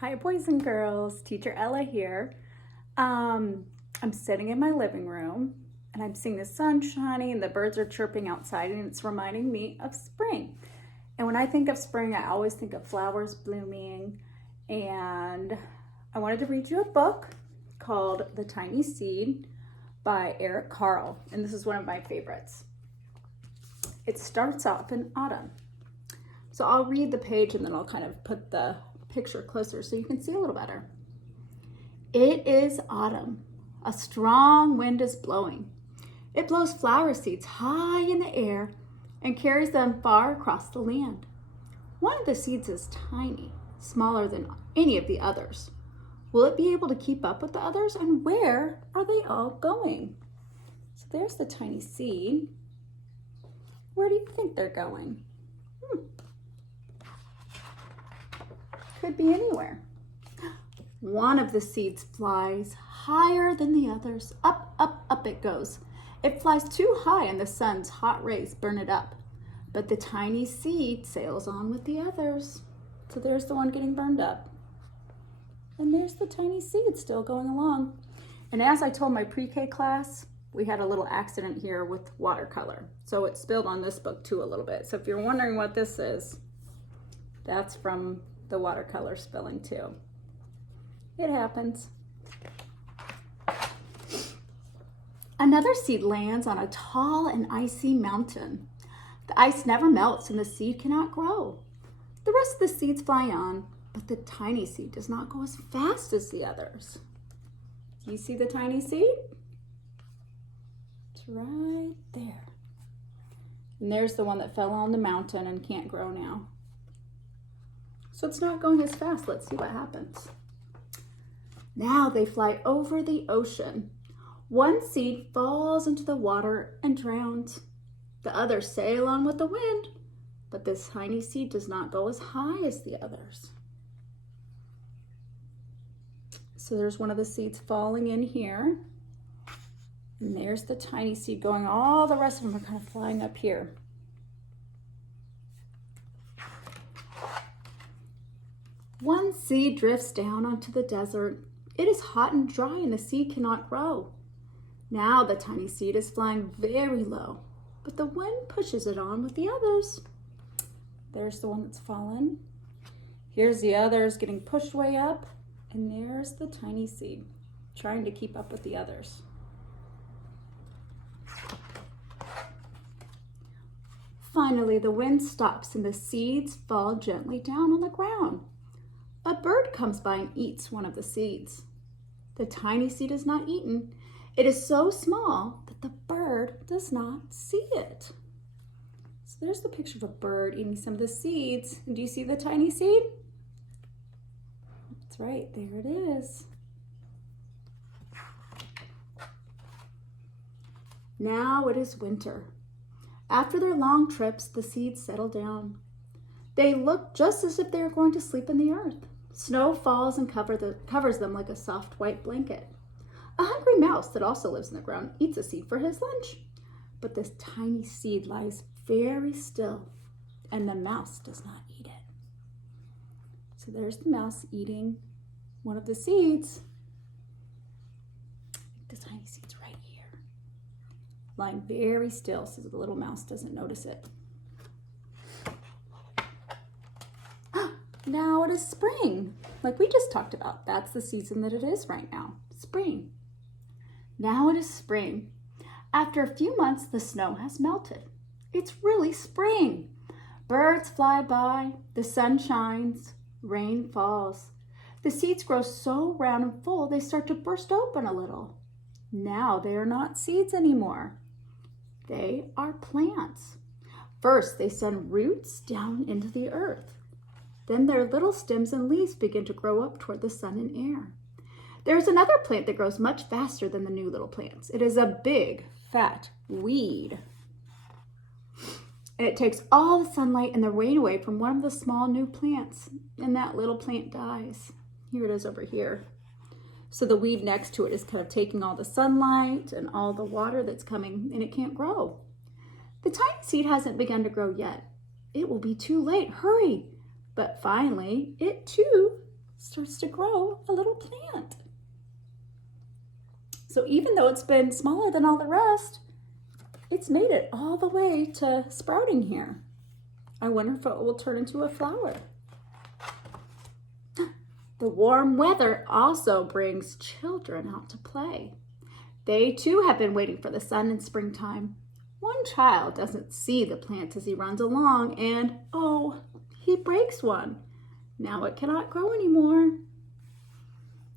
Hi boys and girls, Teacher Ella here. I'm sitting in my living room and I'm seeing the sun shining and the birds are chirping outside and it's reminding me of spring. And when I think of spring, I always think of flowers blooming. And I wanted to read you a book called The Tiny Seed by Carle. And this is one of my favorites. It starts off in autumn. So I'll read the page and then I'll kind of put the picture closer so you can see a little better. It is autumn. A strong wind is blowing. It blows flower seeds high in the air and carries them far across the land. One of the seeds is tiny, smaller than any of the others. Will it be able to keep up with the others, and where are they all going? So there's the tiny seed. Where do you think they're going? Could be anywhere. One of the seeds flies higher than the others. Up, up, up it goes. It flies too high and the sun's hot rays burn it up. But the tiny seed sails on with the others. So there's the one getting burned up. And there's the tiny seed still going along. And as I told my pre-K class, we had a little accident here with watercolor. So it spilled on this book too a little bit. So if you're wondering what this is, that's from the watercolor spilling too. It happens. Another seed lands on a tall and icy mountain. The ice never melts and the seed cannot grow. The rest of the seeds fly on, but the tiny seed does not go as fast as the others. Do you see the tiny seed? It's right there. And there's the one that fell on the mountain and can't grow now. So it's not going as fast. Let's see what happens. Now they fly over the ocean. One seed falls into the water and drowns. The others sail on with the wind, but this tiny seed does not go as high as the others. So there's one of the seeds falling in here. And there's the tiny seed going. All the rest of them are kind of flying up here. One seed drifts down onto the desert. It is hot and dry and the seed cannot grow. Now the tiny seed is flying very low, but the wind pushes it on with the others. There's the one that's fallen. Here's the others getting pushed way up, and there's the tiny seed trying to keep up with the others. Finally, the wind stops and the seeds fall gently down on the ground. A bird comes by and eats one of the seeds. The tiny seed is not eaten. It is so small that the bird does not see it. So there's the picture of a bird eating some of the seeds. And do you see the tiny seed? That's right, there it is. Now it is winter. After their long trips, the seeds settle down. They look just as if they are going to sleep in the earth. Snow falls and covers them like a soft white blanket. A hungry mouse that also lives in the ground eats a seed for his lunch. But this tiny seed lies very still, and the mouse does not eat it. So there's the mouse eating one of the seeds. The tiny seed's right here, lying very still so the little mouse doesn't notice it. Now it is spring, like we just talked about. That's the season that it is right now, spring. Now it is spring. After a few months, the snow has melted. It's really spring. Birds fly by, the sun shines, rain falls. The seeds grow so round and full, they start to burst open a little. Now they are not seeds anymore. They are plants. First, they send roots down into the earth. Then their little stems and leaves begin to grow up toward the sun and air. There is another plant that grows much faster than the new little plants. It is a big, fat weed. And it takes all the sunlight and the rain away from one of the small new plants, and that little plant dies. Here it is over here. So the weed next to it is kind of taking all the sunlight and all the water that's coming, and it can't grow. The tiny seed hasn't begun to grow yet. It will be too late. Hurry! But finally, it too starts to grow a little plant. So even though it's been smaller than all the rest, it's made it all the way to sprouting here. I wonder if it will turn into a flower. The warm weather also brings children out to play. They too have been waiting for the sun in springtime. One child doesn't see the plant as he runs along and, oh, he breaks one. Now it cannot grow anymore.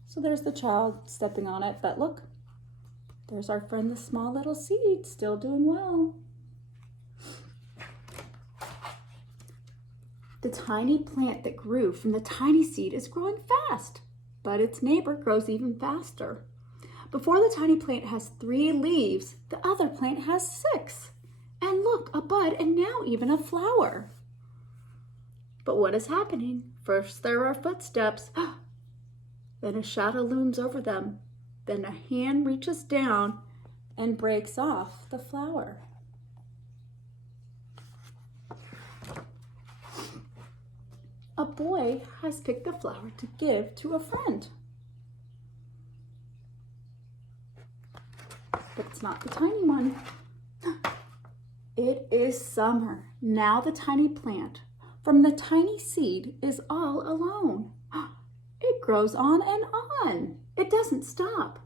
So there's the child stepping on it, but look, there's our friend, the small little seed, still doing well. The tiny plant that grew from the tiny seed is growing fast, but its neighbor grows even faster. Before the tiny plant has 3 leaves, the other plant has 6. And look, a bud and now even a flower. But what is happening? First there are footsteps, then a shadow looms over them. Then a hand reaches down and breaks off the flower. A boy has picked the flower to give to a friend. But it's not the tiny one. It is summer. Now the tiny plant from the tiny seed is all alone. It grows on and on. It doesn't stop.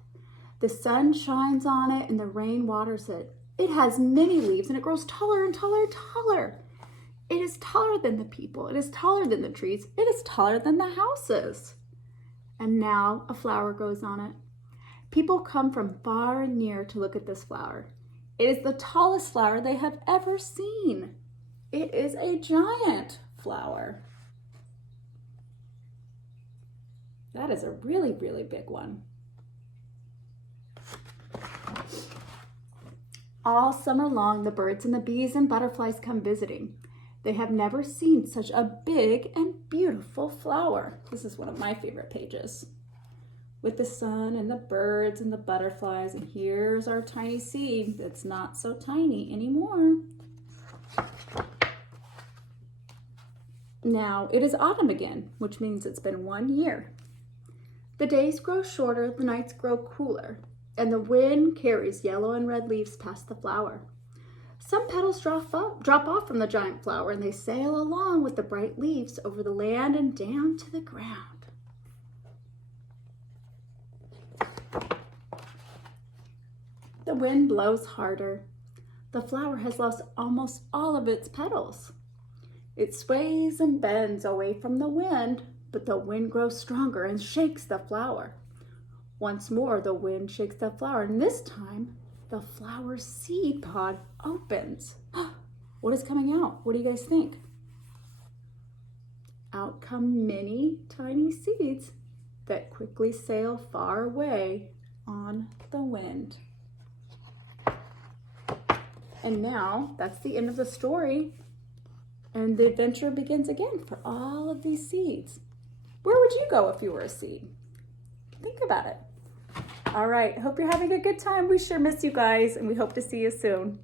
The sun shines on it and the rain waters it. It has many leaves and it grows taller and taller and taller. It is taller than the people. It is taller than the trees. It is taller than the houses. And now a flower grows on it. People come from far and near to look at this flower. It is the tallest flower they have ever seen. It is a giant flower. That is a really, really big one. All summer long, the birds and the bees and butterflies come visiting. They have never seen such a big and beautiful flower. This is one of my favorite pages. With the sun and the birds and the butterflies, and here's our tiny seed that's not so tiny anymore. Now it is autumn again, which means it's been 1 year. The days grow shorter, the nights grow cooler, and the wind carries yellow and red leaves past the flower. Some petals drop off from the giant flower, and they sail along with the bright leaves over the land and down to the ground. The wind blows harder. The flower has lost almost all of its petals. It sways and bends away from the wind, but the wind grows stronger and shakes the flower. Once more, the wind shakes the flower, and this time, the flower's seed pod opens. What is coming out? What do you guys think? Out come many tiny seeds that quickly sail far away on the wind. And now, that's the end of the story. And the adventure begins again for all of these seeds. Where would you go if you were a seed? Think about it. All right, hope you're having a good time. We sure miss you guys, and we hope to see you soon.